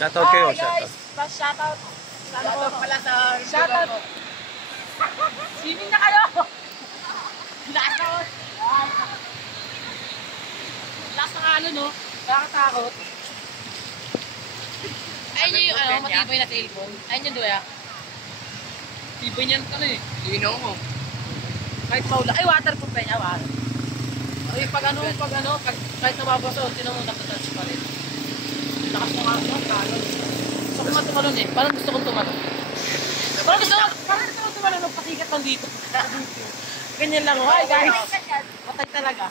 Shoutout kayo, shoutout. Shoutout. Shoutout pala sa shoutout. Swimming na kayo. Shoutout. Last na ano no? Nakakatakot. Ayun yung ano, matibay na cellphone. Ayun yung doya. Tibay niyan ka na eh. Linaw mo. Kahit maula. Ay, waterproof pa niya. Ay, pag kahit nababasa, tinan mo natatouch pa rin. Lakas ng ako, talon. Gusto ko nga tumalon eh. Parang gusto kong tumalon. Parang gusto kong tumalon. Magpasikat man dito. Ganyan lang. Hi guys. Matay talaga.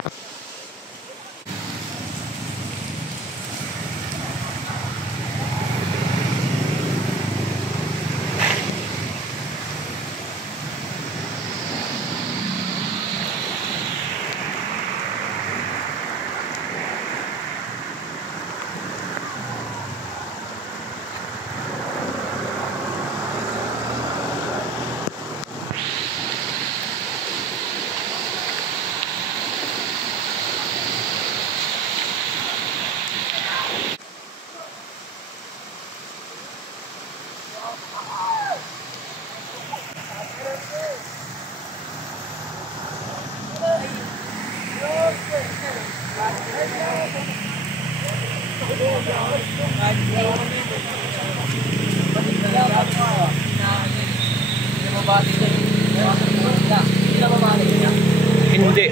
Hindi.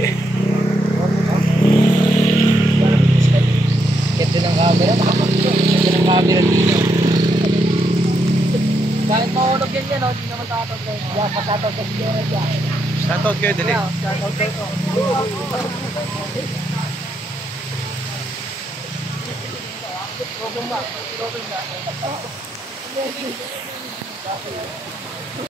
Ganda ng camera. Ganda ng camera dito. Kahit mahulog yan yan, hindi naman tatawag kayo. Yeah, patatawag kasi yan dyan. Shoutout kayo din eh. Shoutout kayo. Program ba?